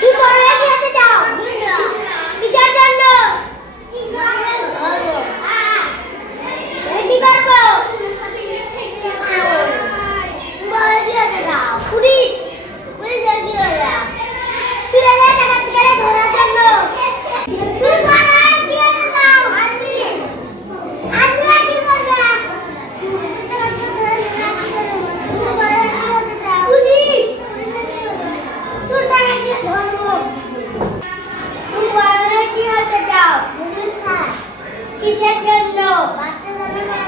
কি করবে কি হতে চাও কিসের জন্য রেডি করবো বলে কি হতে চাও পুলিশ পুলিশ কি হলো চুরে যায় টাকা থেকে ধরার জন্য তুই করবে কি হতে চাও আর্মি কি করবে পুলিশ সুলতানকে ধরবো তুমি বড় কি হতে চাও পুলিশ স্যার কিসের জন্য বাচ্চা যাবে